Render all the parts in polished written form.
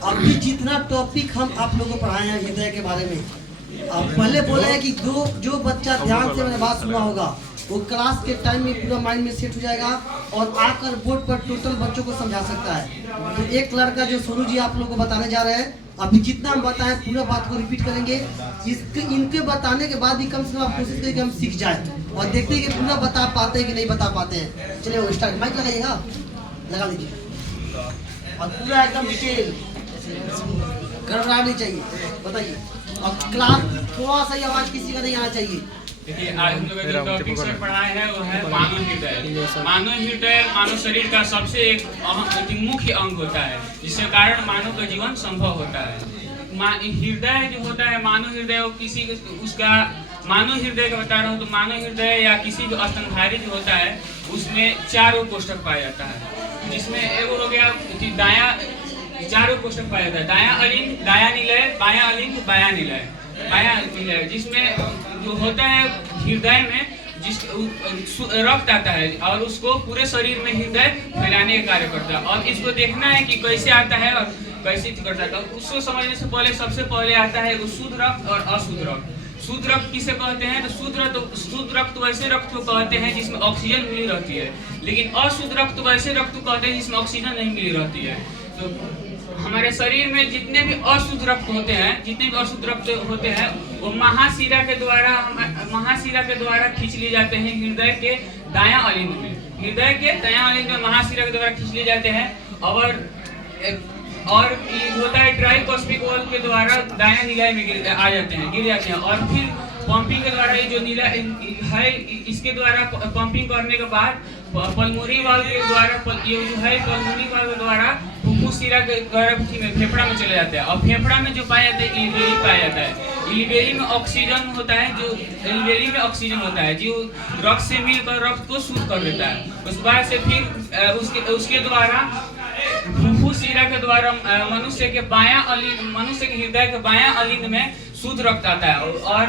अभी जितना टॉपिक हम आप लोगों को पढ़ाए हैं हृदय के बारे में, अब पहले बोला है कि जो बच्चा ध्यान से मैंने बात सुना होगा वो क्लास के टाइम में पूरा माइंड में सेट हो जाएगा और आकर बोर्ड पर टोटल बच्चों को समझा सकता है। तो एक लड़का जो सोनू जी आप लोगों को बताने जा रहे हैं, अभी जितना हम बताएं पूरा बात को रिपीट करेंगे। इनके बताने के बाद ही कम से कम आप कोशिश करें कि हम सीख जाए और देखते हैं कि पूरा बता पाते हैं कि नहीं बता पाते हैं। चलिए वो स्टार्ट, माइक लगाइएगा, लगा लीजिए और पूरा एकदम डिटेल, गड़बड़ा नहीं चाहिए, बताइए। और क्लास थोड़ा सा आवाज किसी का नहीं आना चाहिए। देखिए, आज हम लोग जो टॉपिक से पढ़ाए हैं वो है मानव हृदय। मानव हृदय मानव शरीर का सबसे एक मुख्य अंग होता है, जिसके कारण मानव का जीवन संभव होता है। हृदय जो होता है, मानव हृदय, वो किसी उसका मानव हृदय का बता रहा हूँ, तो मानव हृदय या किसी भी स्तनधारी जो होता है उसमें 4 कोष्ठक पाया जाता है, जिसमें एगो हो गया दायां, 4 कोष्ठक पाया जाता है, दायां अलिंग, दायां निलय, बायां अलिंग, बायां निलय, बायां निलय, जिसमें जो होता है हृदय में जिस रक्त आता है और उसको पूरे शरीर में हृदय फैलाने का कार्य करता है। और इसको देखना है कि कैसे आता है और कैसे करता है। तो उसको समझने से पहले सबसे पहले आता है शुद्ध रक्त और अशुद्ध रक्त। शुद्ध रक्त किसे कहते हैं? तो शुद्ध रक्त वैसे रक्त को कहते हैं जिसमें ऑक्सीजन मिली रहती है, लेकिन अशुद्ध रक्त वैसे रक्त को कहते हैं जिसमें ऑक्सीजन नहीं मिली रहती है। तो हमारे शरीर में जितने भी अशुद्ध रक्त होते हैं वो महाशिरा के द्वारा खींच लिए जाते हैं हृदय के दायां अलिंग में। हृदय के दायां अलिंग में महाशिरा के द्वारा खींच लिए जाते हैं और ये होता है ट्राइकोस्पिक वॉल के द्वारा दायां निलय में गिर जाते हैं और फिर पंपिंग के द्वारा ये जो निलय है इसके द्वारा पंपिंग करने के बाद पल्मोनरी वाल्व के द्वारा ये जो है पल्मोनरी वाल्व के द्वारा फुफ्फुस शिरा के गर्भवती में फेफड़ा में चले जाते हैं और फेफड़ा में जो पाया जाता है इलिवेरी पाया जाता है। इलिवेरी में ऑक्सीजन होता है, जो रक्त से मिलकर रक्त को शुद्ध कर देता है। उसके बाद से फिर उसके द्वारा फुफ्फुस शिरा के द्वारा मनुष्य के हृदय के बायां अलिंग में शुद्ध रक्त आता है और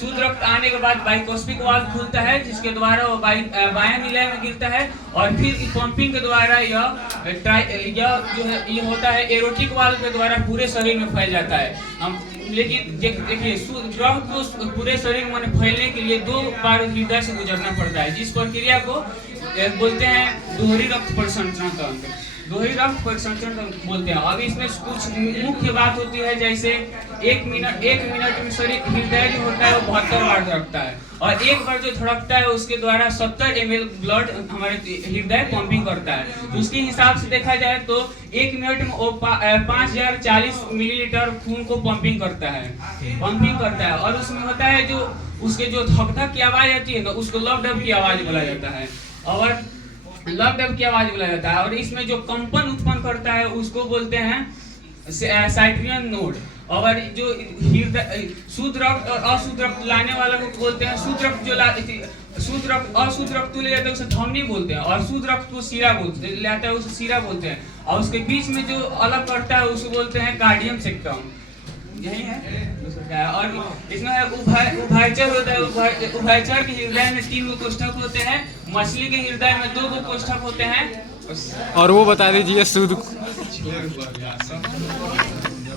शुद्ध रक्त आने के बाद बाइकोस्पिक वाल्व खुलता है, जिसके द्वारा वो बायां निलय में गिरता है और फिर पंपिंग के द्वारा ये होता है एरोटिक वाल्व के द्वारा पूरे शरीर में फैल जाता है। लेकिन देखिए, रक्त को पूरे शरीर में फैलने के लिए 2 बार हृदय से गुजरना पड़ता है, जिस प्रक्रिया को बोलते हैं दोहरी रक्त परिसंचरण तंत्र। दोहरी रक्त परिसंचरण बोलते हैं। अब इसमें कुछ मुख्य बात होती है, जैसे 1 मिनट में शरीर हृदय जो होता है वो 72 बार धड़कता है और एक बार जो धड़कता है उसके द्वारा 70 ml ब्लड हमारे हृदय पंपिंग करता है। तो उसके हिसाब से देखा जाए तो 1 मिनट में वो 5040 मिलीलीटर खून को पंपिंग करता है और उसमें होता है जो उसके जो धक-धक की आवाज आती है ना, उसको लव डब की आवाज बोला जाता है और इसमें जो कंपन उत्पन्न करता है उसको बोलते हैं साइट्रियन नोड। और जो शुद्ध रक्त और अशुद्ध रक्त लाने वाला को बोलते हैं शुद्ध रक्त अशुद्ध रक्त ले जाता है उसे धमनी बोलते हैं और शुद्ध रक्त को शिरा लाता है उसे शिरा बोलते हैं और उसके बीच में जो अलग करता है उसको बोलते हैं कार्डियम सेक्टम। यही है। और इसमें उभयचर होता है। उभयचर के हृदय में 3 कोष्ठक होते हैं, मछली के हृदय में 2 कोष्ठक होते हैं। और वो बता दीजिए शुद्ध